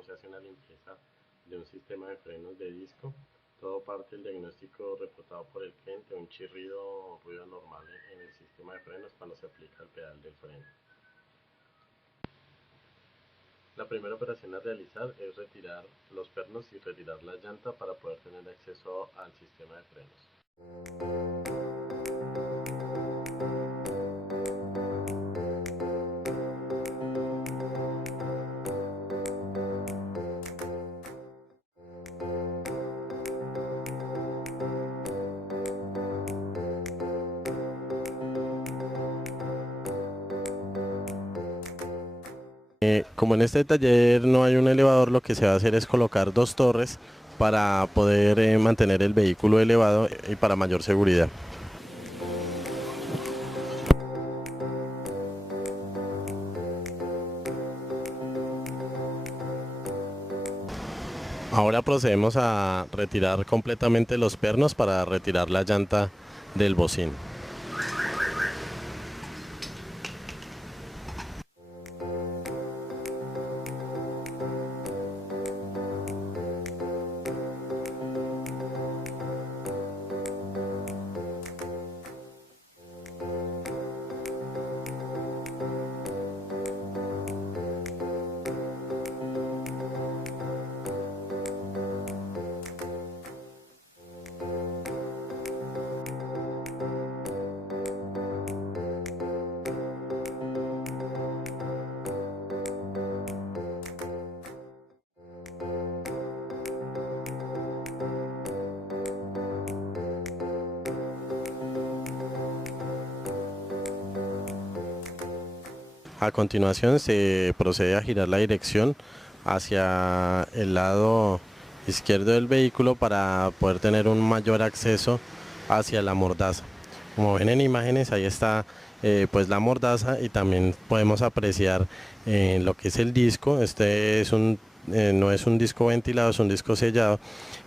cómo se hace una limpieza de un sistema de frenos de disco. Todo parte del diagnóstico reportado por el cliente, un chirrido o ruido normal en el sistema de frenos cuando se aplica el pedal del freno. La primera operación a realizar es retirar los pernos y retirar la llanta para poder tener acceso al sistema de frenos. Como en este taller no hay un elevador, lo que se va a hacer es colocar dos torres para poder mantener el vehículo elevado y para mayor seguridad. Ahora procedemos a retirar completamente los pernos para retirar la llanta del bocín. A continuación se procede a girar la dirección hacia el lado izquierdo del vehículo para poder tener un mayor acceso hacia la mordaza. Como ven en imágenes, ahí está pues la mordaza, y también podemos apreciar lo que es el disco. Este es no es un disco ventilado, es un disco sellado,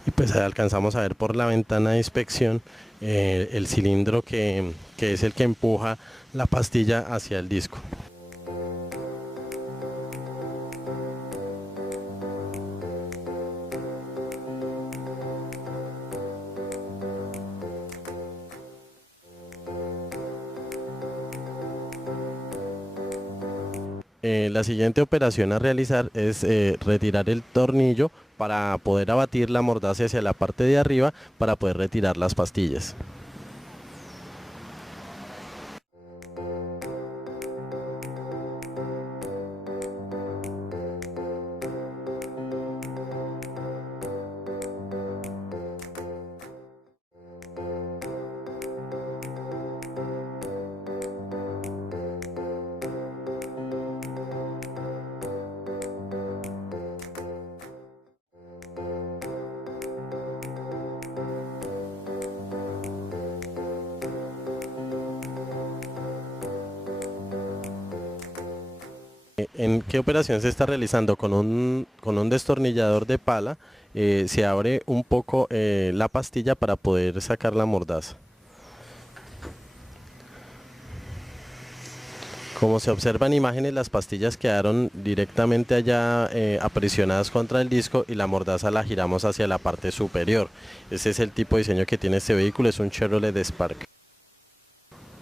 y pues alcanzamos a ver por la ventana de inspección el cilindro que es el que empuja la pastilla hacia el disco. La siguiente operación a realizar es retirar el tornillo para poder abatir la mordaza hacia la parte de arriba para poder retirar las pastillas. ¿En qué operación se está realizando? Con un destornillador de pala se abre un poco la pastilla para poder sacar la mordaza. Como se observa en imágenes, las pastillas quedaron directamente allá aprisionadas contra el disco, y la mordaza la giramos hacia la parte superior. Ese es el tipo de diseño que tiene este vehículo, es un Chevrolet Spark.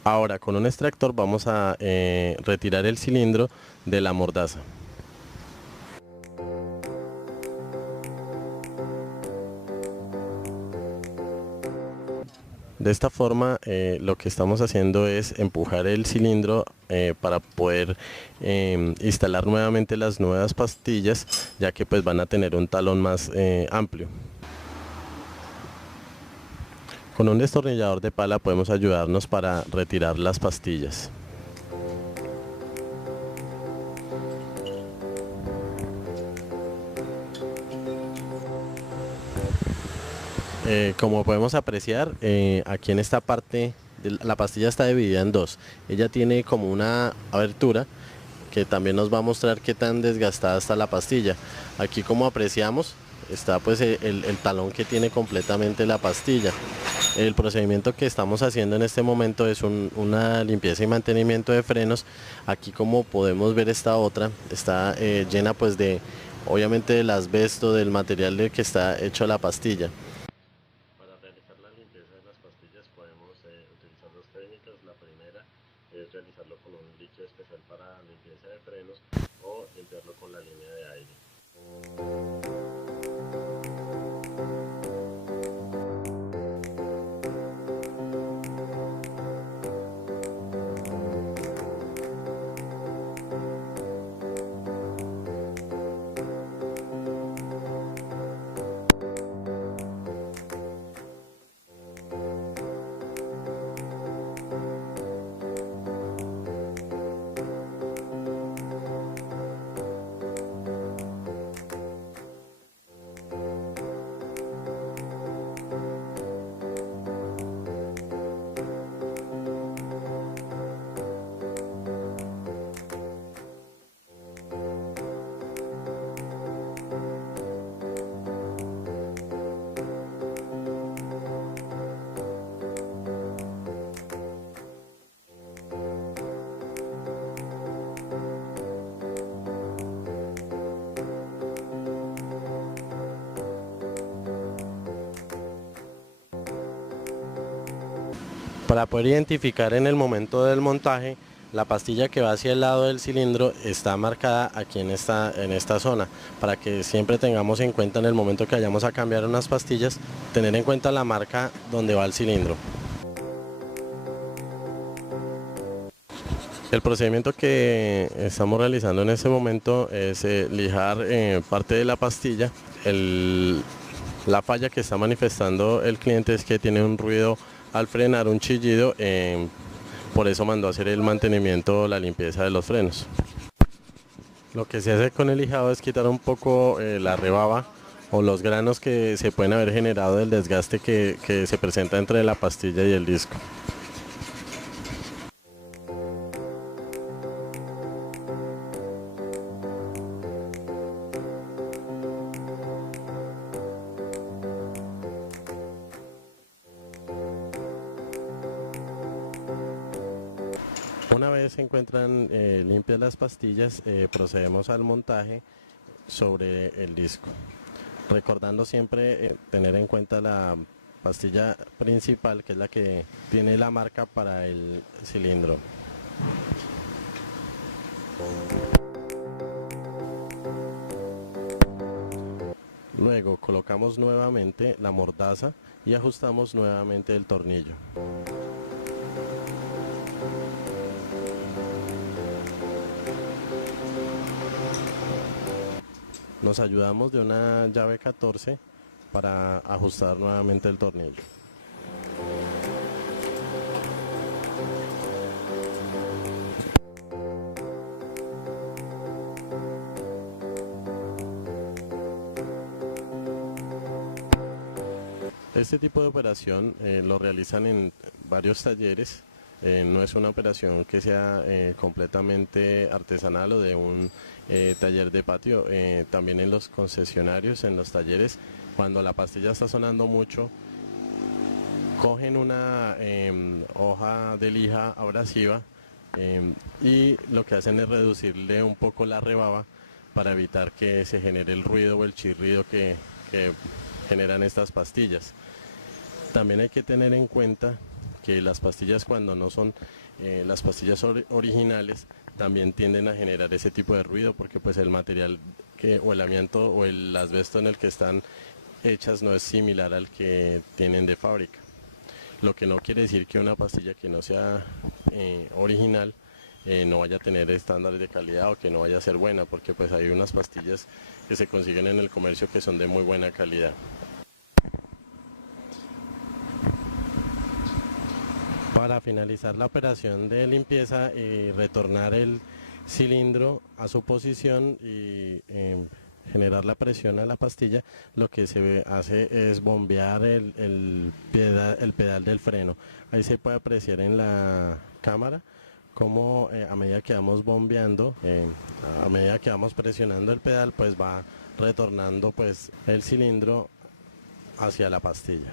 Ahora con un extractor vamos a retirar el cilindro de la mordaza. De esta forma lo que estamos haciendo es empujar el cilindro para poder instalar nuevamente las nuevas pastillas, ya que pues van a tener un talón más amplio. Con un destornillador de pala podemos ayudarnos para retirar las pastillas. Como podemos apreciar, aquí en esta parte la pastilla está dividida en dos. Ella tiene como una abertura que también nos va a mostrar qué tan desgastada está la pastilla. Aquí, como apreciamos, está pues el talón que tiene completamente la pastilla. El procedimiento que estamos haciendo en este momento es una limpieza y mantenimiento de frenos. Aquí, como podemos ver, esta otra está llena pues de obviamente del asbesto, del material del que está hecho la pastilla. Para realizar la limpieza de las pastillas podemos utilizar dos técnicas. La primera es realizarlo con un líquido especial para limpieza de frenos o limpiarlo con la línea de aire. Para poder identificar en el momento del montaje, la pastilla que va hacia el lado del cilindro está marcada aquí en esta zona, para que siempre tengamos en cuenta en el momento que vayamos a cambiar unas pastillas, tener en cuenta la marca donde va el cilindro. El procedimiento que estamos realizando en este momento es lijar parte de la pastilla. La falla que está manifestando el cliente es que tiene un ruido al frenar, un chillido, por eso mandó a hacer el mantenimiento, la limpieza de los frenos. Lo que se hace con el lijado es quitar un poco la rebaba o los granos que se pueden haber generado del desgaste que se presenta entre la pastilla y el disco. Una vez se encuentran limpias las pastillas, procedemos al montaje sobre el disco. Recordando siempre tener en cuenta la pastilla principal, que es la que tiene la marca para el cilindro. Luego colocamos nuevamente la mordaza y ajustamos nuevamente el tornillo. Nos ayudamos de una llave 14 para ajustar nuevamente el tornillo. Este tipo de operación lo realizan en varios talleres. No es una operación que sea completamente artesanal o de un taller de patio. También en los concesionarios, en los talleres, cuando la pastilla está sonando mucho, cogen una hoja de lija abrasiva y lo que hacen es reducirle un poco la rebaba para evitar que se genere el ruido o el chirrido que generan estas pastillas. También hay que tener en cuenta que las pastillas, cuando no son las pastillas originales, también tienden a generar ese tipo de ruido, porque pues el material o el amianto o el asbesto en el que están hechas no es similar al que tienen de fábrica. Lo que no quiere decir que una pastilla que no sea original no vaya a tener estándares de calidad o que no vaya a ser buena, porque pues hay unas pastillas que se consiguen en el comercio que son de muy buena calidad. Para finalizar la operación de limpieza y retornar el cilindro a su posición y generar la presión a la pastilla, lo que se hace es bombear el pedal del freno. Ahí se puede apreciar en la cámara cómo a medida que vamos bombeando, a medida que vamos presionando el pedal, pues va retornando pues el cilindro hacia la pastilla.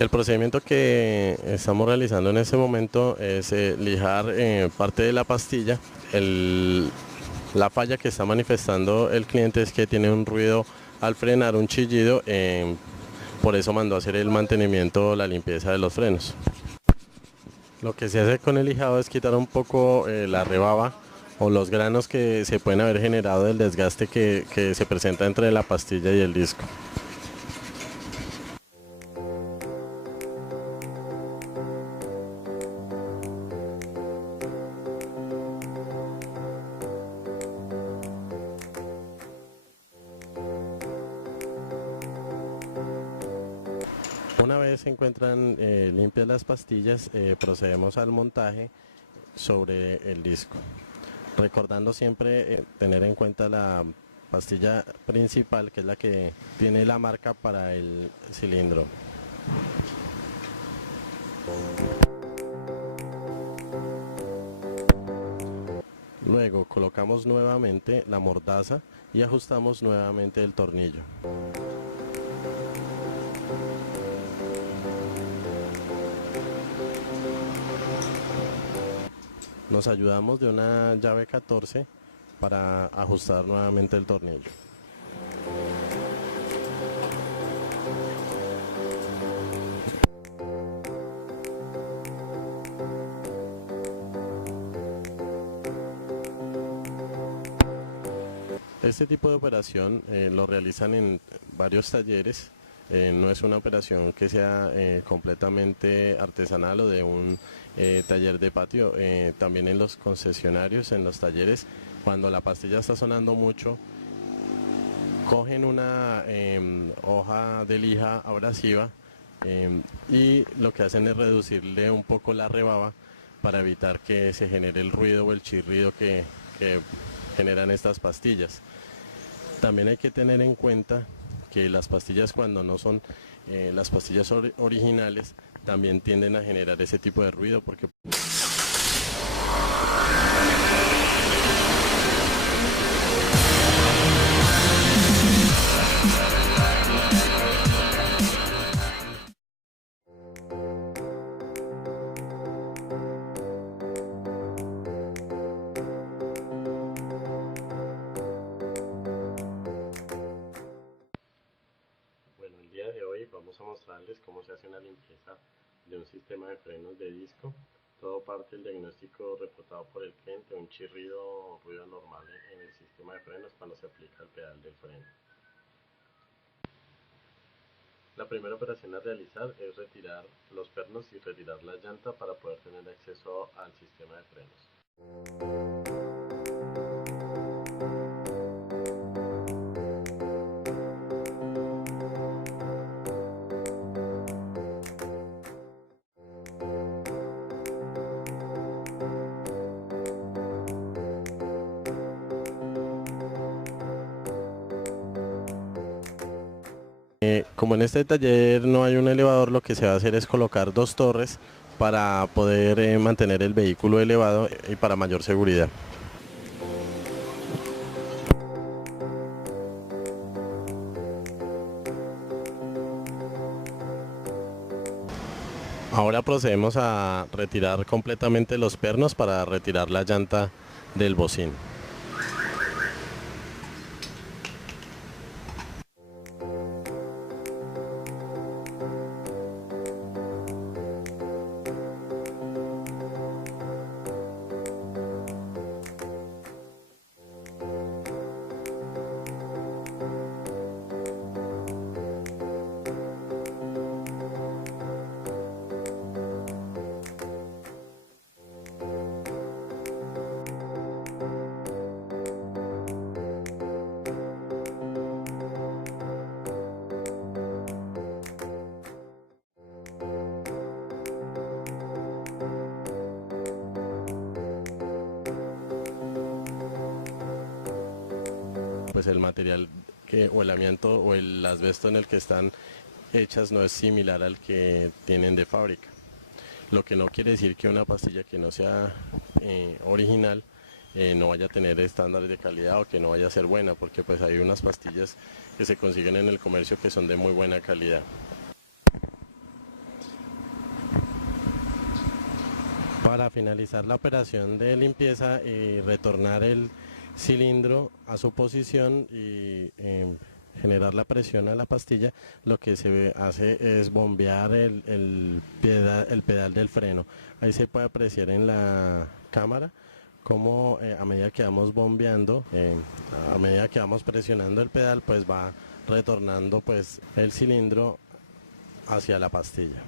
El procedimiento que estamos realizando en este momento es lijar parte de la pastilla. La falla que está manifestando el cliente es que tiene un ruido al frenar, un chillido, por eso mandó a hacer el mantenimiento o la limpieza de los frenos. Lo que se hace con el lijado es quitar un poco la rebaba o los granos que se pueden haber generado del desgaste que se presenta entre la pastilla y el disco. Una vez se encuentran limpias las pastillas, procedemos al montaje sobre el disco, recordando siempre tener en cuenta la pastilla principal, que es la que tiene la marca para el cilindro. Luego colocamos nuevamente la mordaza y ajustamos nuevamente el tornillo. Nos ayudamos de una llave 14 para ajustar nuevamente el tornillo. Este tipo de operación lo realizan en varios talleres. No es una operación que sea completamente artesanal o de un taller de patio. También en los concesionarios, en los talleres, cuando la pastilla está sonando mucho, cogen una hoja de lija abrasiva y lo que hacen es reducirle un poco la rebaba para evitar que se genere el ruido o el chirrido que generan estas pastillas. También hay que tener en cuenta que las pastillas, cuando no son las pastillas originales, también tienden a generar ese tipo de ruido porque bueno, el día de hoy vamos a mostrarles cómo se hace una limpieza de un sistema de frenos de disco. Todo parte del diagnóstico reportado por el cliente, un chirrido o ruido normal en el sistema de frenos cuando se aplica el pedal del freno. La primera operación a realizar es retirar los pernos y retirar la llanta para poder tener acceso al sistema de frenos. Como en este taller no hay un elevador, lo que se va a hacer es colocar dos torres para poder mantener el vehículo elevado y para mayor seguridad. Ahora procedemos a retirar completamente los pernos para retirar la llanta del bocín. Pues el material o el amianto o el asbesto en el que están hechas no es similar al que tienen de fábrica. Lo que no quiere decir que una pastilla que no sea original no vaya a tener estándares de calidad o que no vaya a ser buena, porque pues hay unas pastillas que se consiguen en el comercio que son de muy buena calidad. Para finalizar la operación de limpieza y retornar el cilindro a su posición y generar la presión a la pastilla, lo que se hace es bombear el pedal del freno. Ahí se puede apreciar en la cámara como a medida que vamos bombeando, a medida que vamos presionando el pedal, pues va retornando pues el cilindro hacia la pastilla.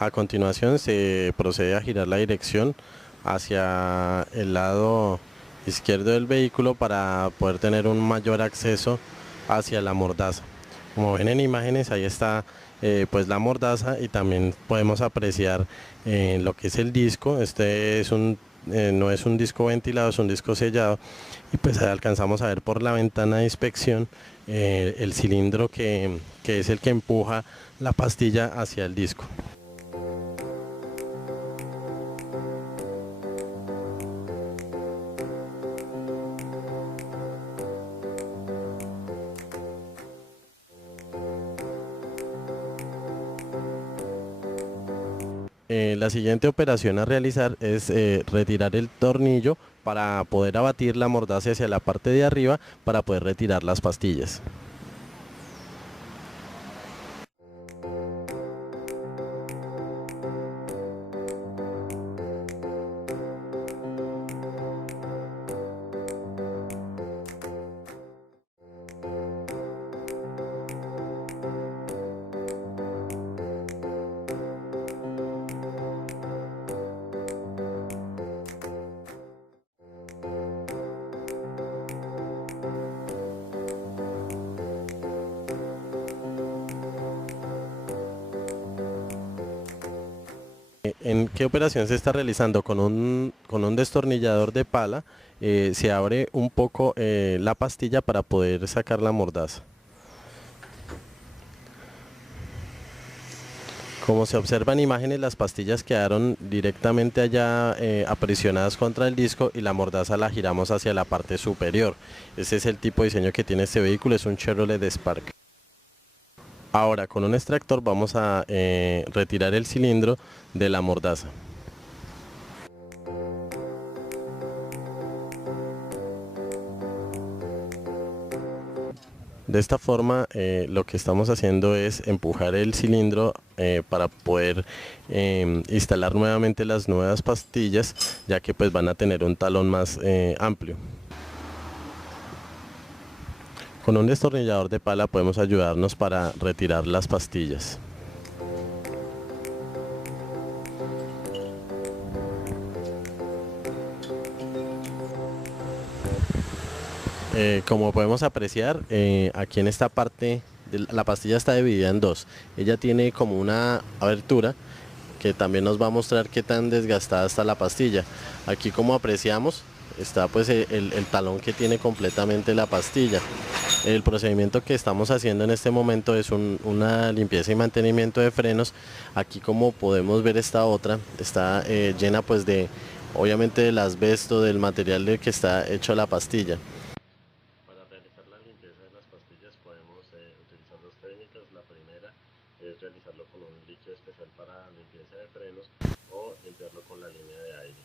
A continuación se procede a girar la dirección hacia el lado izquierdo del vehículo para poder tener un mayor acceso hacia la mordaza. Como ven en imágenes, ahí está pues la mordaza, y también podemos apreciar lo que es el disco. Este es no es un disco ventilado, es un disco sellado, y pues ahí alcanzamos a ver por la ventana de inspección el cilindro que es el que empuja la pastilla hacia el disco. La siguiente operación a realizar es retirar el tornillo para poder abatir la mordaza hacia la parte de arriba para poder retirar las pastillas. ¿En qué operación se está realizando? Con un destornillador de pala se abre un poco la pastilla para poder sacar la mordaza. Como se observan imágenes, las pastillas quedaron directamente allá aprisionadas contra el disco, y la mordaza la giramos hacia la parte superior. Ese es el tipo de diseño que tiene este vehículo, es un Chevrolet Spark. Ahora con un extractor vamos a retirar el cilindro de la mordaza. De esta forma lo que estamos haciendo es empujar el cilindro para poder instalar nuevamente las nuevas pastillas, ya que pues van a tener un talón más amplio. Con un destornillador de pala podemos ayudarnos para retirar las pastillas. Como podemos apreciar, aquí en esta parte la pastilla está dividida en dos. Ella tiene como una abertura que también nos va a mostrar qué tan desgastada está la pastilla. Aquí, como apreciamos, está pues el talón que tiene completamente la pastilla. El procedimiento que estamos haciendo en este momento es una limpieza y mantenimiento de frenos. Aquí, como podemos ver, esta otra está llena pues de, obviamente, del asbesto, del material del que está hecho la pastilla. Para realizar la limpieza de las pastillas podemos utilizar dos técnicas. La primera es realizarlo con un líquido especial para limpieza de frenos o limpiarlo con la línea de aire.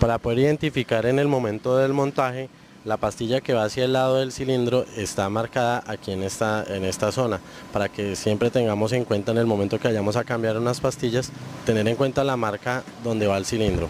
Para poder identificar en el momento del montaje, la pastilla que va hacia el lado del cilindro está marcada aquí en esta zona, para que siempre tengamos en cuenta en el momento que vayamos a cambiar unas pastillas, tener en cuenta la marca donde va el cilindro.